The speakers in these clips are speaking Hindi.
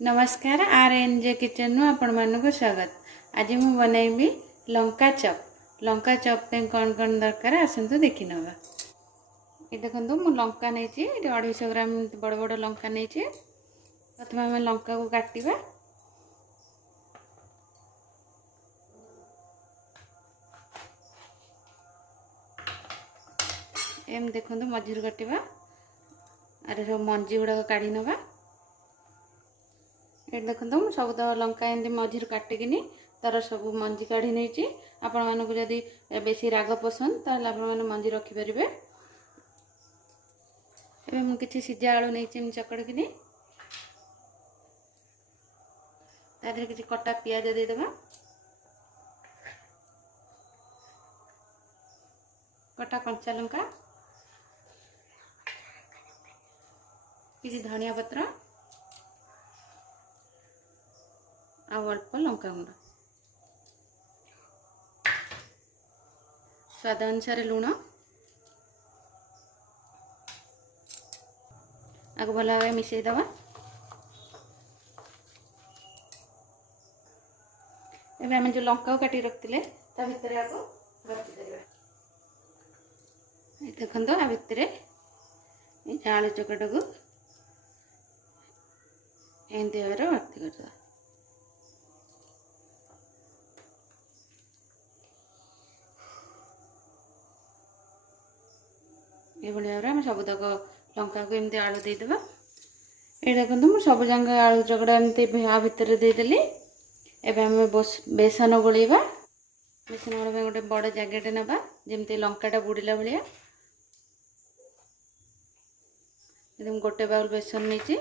नमस्कार आरएनजे किचन नु आपण मानक स्वागत। आज मु बनैबी लंका चप। लंका चप पे कौन कौन दरकार आसंतु देखि नबा। ए देखंतु मु लंका नैची 250 ग्राम बड़ बड़ लंका नैची। प्रथम हम लंका को काटिबा। एम देखंतु मझिर काटिबा। अरे सब मंजी गुडा काढी नबा। ये देखो सब तो लंका एमती मझिर काटिकी तार सब मंजी काढ़ी नहीं। आपण मानक जदि बेसी राग पसंद ताल आपण मैंने मंजी रखिपारे। मुझे किसी सीजा आलू नहीं चकड़की तादे किसी कटा पियाज देदेबा। कटा कंचा लंका किसी धनिया पत्र आ अल्प लंका गुंड स्वाद अनुसार लुण आगे भल भाव मिसई दबा। एबे आम जो लंका काटी रखते ता भितर आगो भर्ती करवा। देखो आ भितर आलू चकटा को एमती भाव भर्ती करवा। ये भाव में सबतक लंका को एमती आलू देदेबा। ये देखो मुझे सब जंग आलू चकड़ा एमती भितर देदेली। एबे हम बेसन गोलेबा। बेसन गोलेबा गोटे बड़ जैकेटे नबा जमती लंकाटा बुड़ीला भाया। गोटे बाउल बेसन नहीं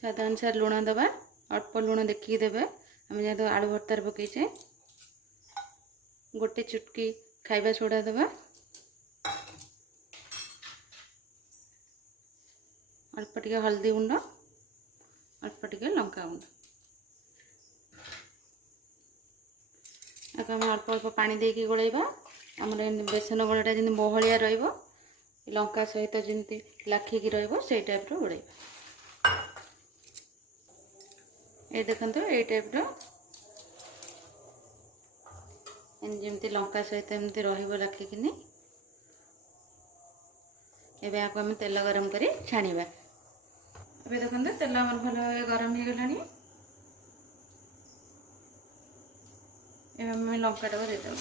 स्वाद अनुसार लुण दबा। अल्प लुण देखिए देवे। आम जहाँ आलू भर्तार पकईचे गोटे चुटकी खाइबा सोडा दबा। अल्प टिके हल्दी गुंड अल्प टिके लंका गुंड आम अल्प अल्प पानी देकी गोलेबा। आमर बेसन गोलाटा जमी बहलिया रहिबो लंका सहित जमी लाखिकी रहिबो सेई टाइप रो गोलेबा। ए देखंतु ए टाइप रो जमती लंका सहित एमती रहिबो लाखिकिनी। एबे आको हम तेल गरम करी छाणीबा। एबे देखंतु तेल हमर भल भाव गरम हो गलानी। एबे हम लंका टाको दे देबो।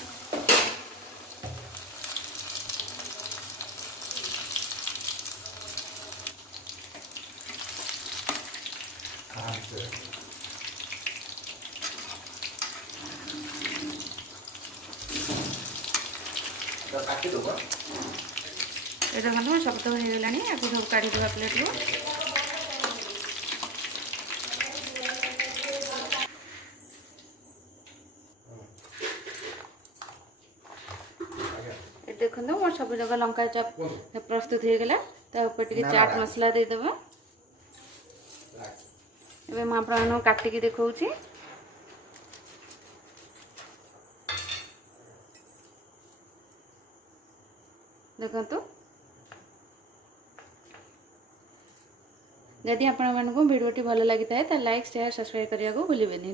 ये देखो सब तो हो गला। आपको सब काढ़ी देवा प्लेट को। देखो मोर सब जगह लंका चप प्रस्तुत हो गला। चाट मसला देदेबा। एबे म आपन काटिकी देखौछि। देखो जदि आपण मानक वीडियो भल लगी था लाइक शेयर सब्सक्राइब करने को भूलिए नहीं।